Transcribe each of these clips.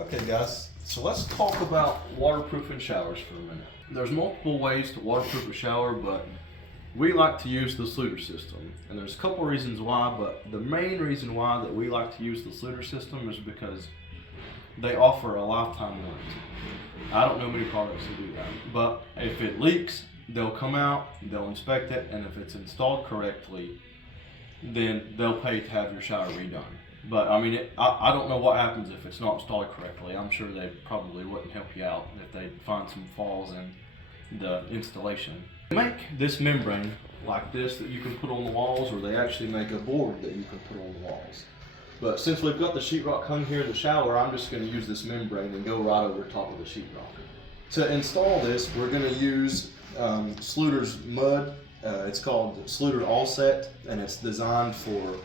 Okay guys, so let's talk about waterproofing showers for a minute. There's multiple ways to waterproof a shower, but we like to use the Schluter system. And there's a couple reasons why, but the main reason why that we like to use the Schluter system is because they offer a lifetime warranty. I don't know many products that do that, but if it leaks, they'll come out, they'll inspect it, and if it's installed correctly, then they'll pay to have your shower redone. But I mean, I don't know what happens if it's not installed correctly. I'm sure they probably wouldn't help you out if they find some flaws in the installation. They make this membrane like this that you can put on the walls, or they actually make a board that you can put on the walls. But since we've got the sheetrock hung here in the shower, I'm just going to use this membrane and go right over top of the sheetrock. To install this, we're going to use Schluter's mud. It's called Schluter All Set, and it's designed for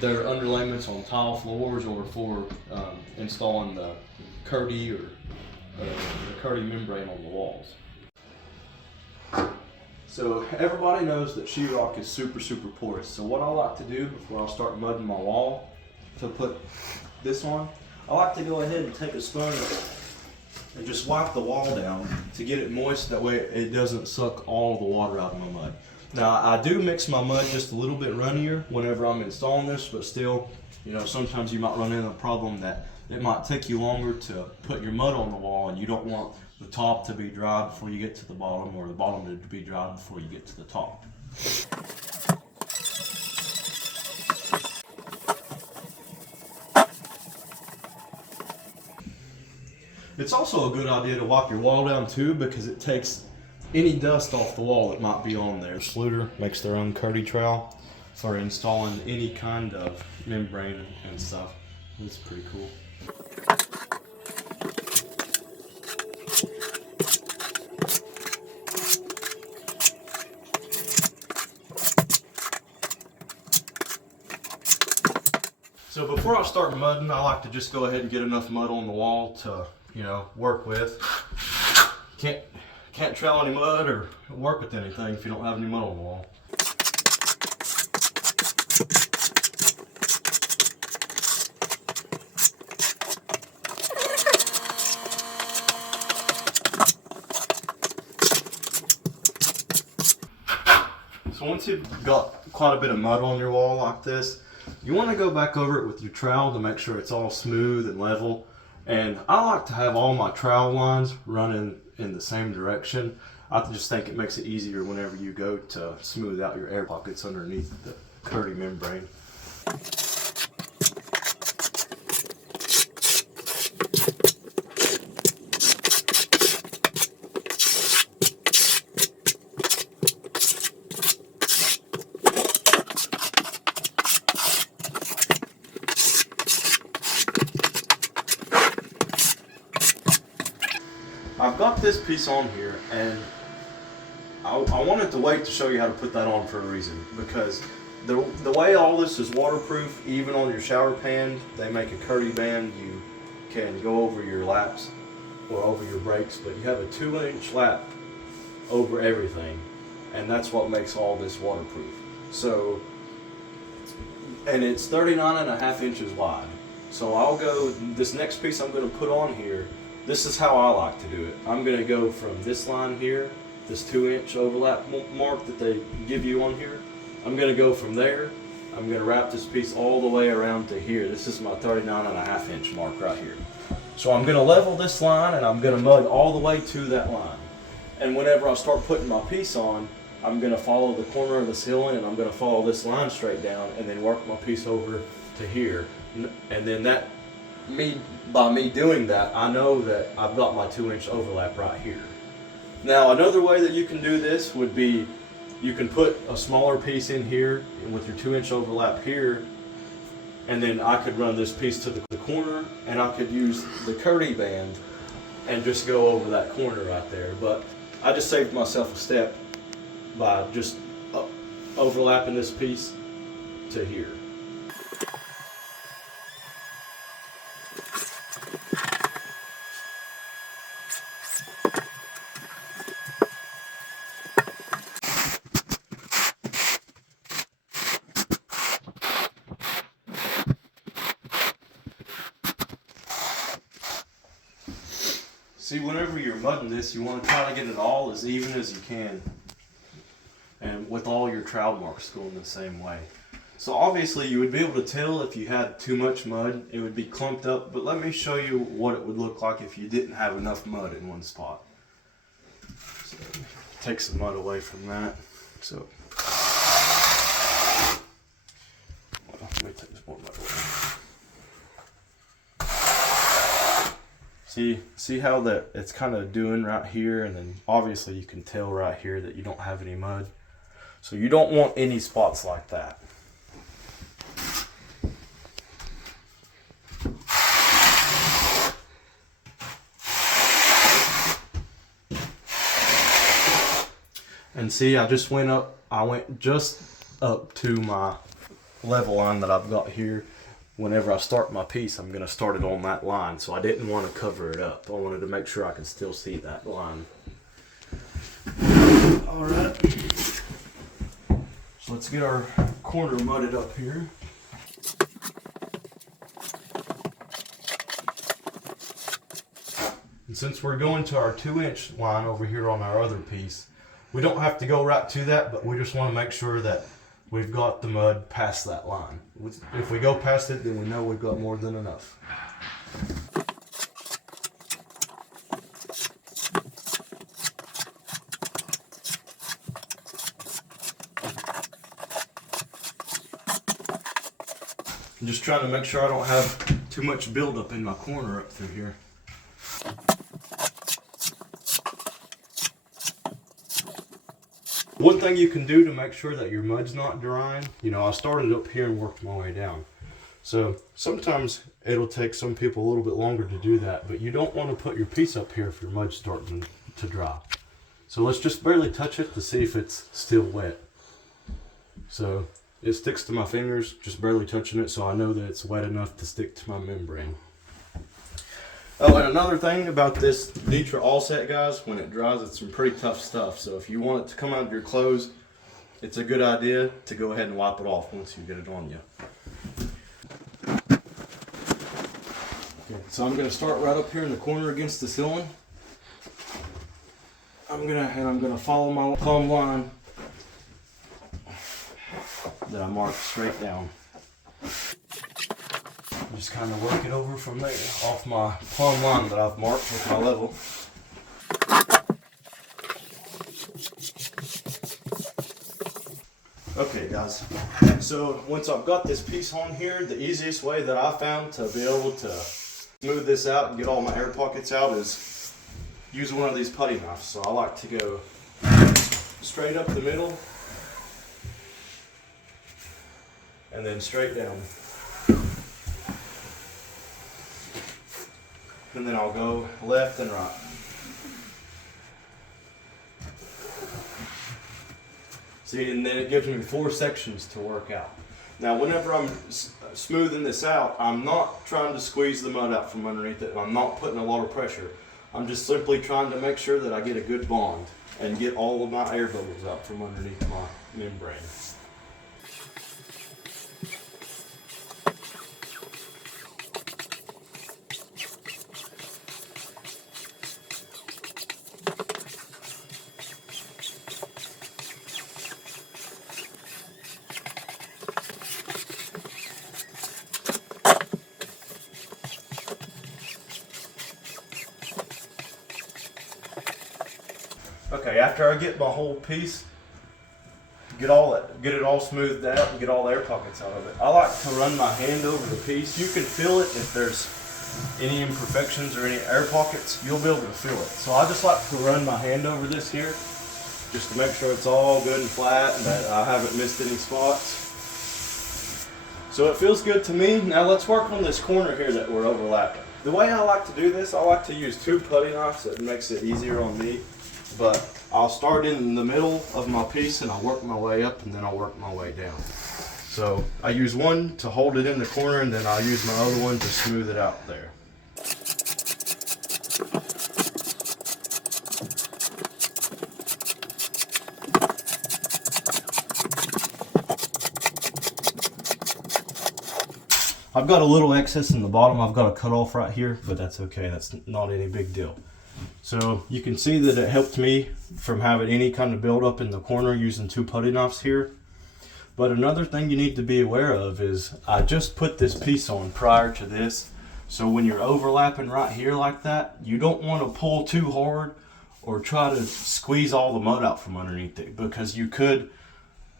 their underlayments on tile floors or for installing the Kerdi or the Kerdi membrane on the walls. So everybody knows that sheetrock is super porous. So what I like to do before I start mudding my wall to put this on, I like to go ahead and take a sponge and just wipe the wall down to get it moist. That way it doesn't suck all the water out of my mud. Now I do mix my mud just a little bit runnier whenever I'm installing this, but still, you know, sometimes you might run into a problem that it might take you longer to put your mud on the wall, and you don't want the top to be dry before you get to the bottom, or the bottom to be dry before you get to the top. It's also a good idea to wipe your wall down too, because it takes any dust off the wall that might be on there. Schluter makes their own Kerdi trowel for installing any kind of membrane and stuff. It's pretty cool. So before I start mudding, I like to just go ahead and get enough mud on the wall to, you know, work with. Can't trowel any mud or work with anything if you don't have any mud on the wall. So once you've got quite a bit of mud on your wall like this, you want to go back over it with your trowel to make sure it's all smooth and level. And I like to have all my trowel lines running in the same direction. I just think it makes it easier whenever you go to smooth out your air pockets underneath the Kerdi membrane. I've got this piece on here, and I wanted to wait to show you how to put that on for a reason, because the way all this is waterproof, even on your shower pan, they make a Kerdi band. You can go over your laps or over your brakes, but you have a 2-inch lap over everything, and that's what makes all this waterproof. So, and it's 39.5 inches wide. So I'll go, this next piece I'm going to put on here, this is how I like to do it. I'm going to go from this line here, this 2-inch overlap mark that they give you on here. I'm going to go from there. I'm going to wrap this piece all the way around to here. This is my 39.5 inch mark right here. So I'm going to level this line, and I'm going to mud all the way to that line. And whenever I start putting my piece on, I'm going to follow the corner of the ceiling, and I'm going to follow this line straight down and then work my piece over to here. And then by me doing that, I know that I've got my 2-inch overlap right here. Now another way that you can do this would be, you can put a smaller piece in here with your 2-inch overlap here, and then I could run this piece to the corner, and I could use the Kerdi band and just go over that corner right there. But I just saved myself a step by just overlapping this piece to here. See, whenever you're mudding this, you want to try to get it all as even as you can. And with all your trowel marks going the same way. So obviously you would be able to tell if you had too much mud, it would be clumped up, but let me show you what it would look like if you didn't have enough mud in one spot. So take some mud away from that. So let me take this more mud away. See how that it's kind of doing right here, and then obviously you can tell right here that you don't have any mud. So you don't want any spots like that. And see, I went just up to my level line that I've got here. Whenever I start my piece, I'm going to start it on that line. So I didn't want to cover it up. I wanted to make sure I could still see that line. All right. So let's get our corner mudded up here. And since we're going to our 2-inch line over here on our other piece, we don't have to go right to that, but we just want to make sure that we've got the mud past that line. If we go past it, then we know we've got more than enough. I'm just trying to make sure I don't have too much buildup in my corner up through here. One thing you can do to make sure that your mud's not drying, I started up here and worked my way down. So sometimes it'll take some people a little bit longer to do that, but you don't want to put your piece up here if your mud's starting to dry. So let's just barely touch it to see if it's still wet. So it sticks to my fingers, just barely touching it, so I know that it's wet enough to stick to my membrane. Oh, and another thing about this Nitra All Set, guys, when it dries, it's some pretty tough stuff. So if you want it to come out of your clothes, it's a good idea to go ahead and wipe it off once you get it on you. Okay, so I'm going to start right up here in the corner against the ceiling. I'm gonna follow my plumb line that I marked straight down. Just kind of work it over from there, off my plumb line that I've marked with my level. Okay guys, so once I've got this piece on here, the easiest way that I found to be able to smooth this out and get all my air pockets out is use one of these putty knives. So I like to go straight up the middle and then straight down. And then I'll go left and right. See, and then it gives me 4 sections to work out. Now, whenever I'm smoothing this out, I'm not trying to squeeze the mud out from underneath it. I'm not putting a lot of pressure. I'm just simply trying to make sure that I get a good bond and get all of my air bubbles out from underneath my membrane. Okay, after I get my whole piece, get it all smoothed out and get all the air pockets out of it, I like to run my hand over the piece. You can feel it if there's any imperfections or any air pockets, you'll be able to feel it. So I just like to run my hand over this here, just to make sure it's all good and flat and that I haven't missed any spots. So it feels good to me. Now let's work on this corner here that we're overlapping. The way I like to do this, I like to use 2 putty knives. That makes it easier on me. But I'll start in the middle of my piece and I'll work my way up and then I'll work my way down. So I use one to hold it in the corner and then I'll use my other one to smooth it out there. I've got a little excess in the bottom I've got to cut off right here, but that's okay. That's not any big deal. So you can see that it helped me from having any kind of buildup in the corner using 2 putty knives here. But another thing you need to be aware of is I just put this piece on prior to this. So when you're overlapping right here like that, you don't want to pull too hard or try to squeeze all the mud out from underneath it, because you could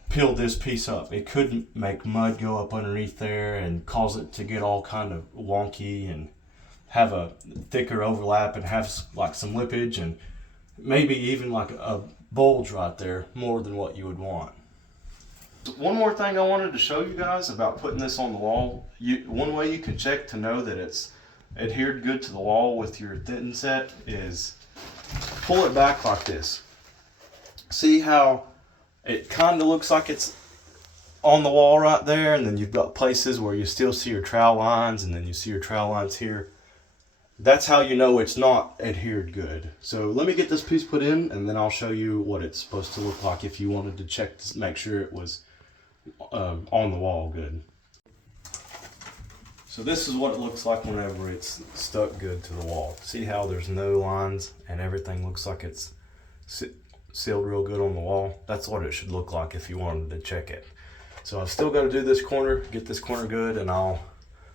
peel this piece up. It could make mud go up underneath there and cause it to get all kind of wonky and have a thicker overlap and have like some lippage and maybe even like a bulge right there more than what you would want. One more thing I wanted to show you guys about putting this on the wall. One way you can check to know that it's adhered good to the wall with your thin set is pull it back like this. See how it kind of looks like it's on the wall right there, and then you've got places where you still see your trowel lines, and then you see your trowel lines here. That's how you know it's not adhered good. So let me get this piece put in, and then I'll show you what it's supposed to look like if you wanted to check to make sure it was on the wall good. So this is what it looks like whenever it's stuck good to the wall. See how there's no lines and everything looks like it's sealed real good on the wall? That's what it should look like if you wanted to check it. So I've still got to do this corner, get this corner good, and I'll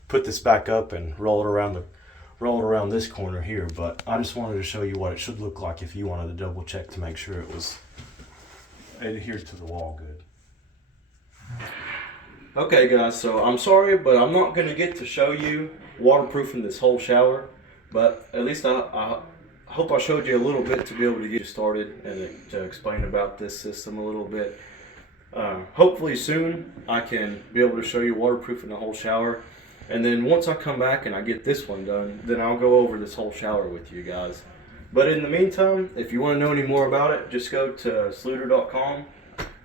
put this back up and roll it around this corner here. But I just wanted to show you what it should look like if you wanted to double check to make sure it was adhered to the wall good. Okay guys, so I'm sorry, but I'm not going to get to show you waterproofing this whole shower, but at least I hope I showed you a little bit to be able to get you started and to explain about this system a little bit. Hopefully soon I can be able to show you waterproofing the whole shower, and then once I come back and I get this one done, then I'll go over this whole shower with you guys. But in the meantime, if you want to know any more about it, just go to Schluter.com.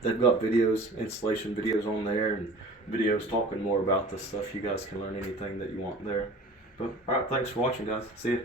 They've got videos, installation videos on there, and videos talking more about this stuff. You guys can learn anything that you want there. But alright, thanks for watching guys. See ya.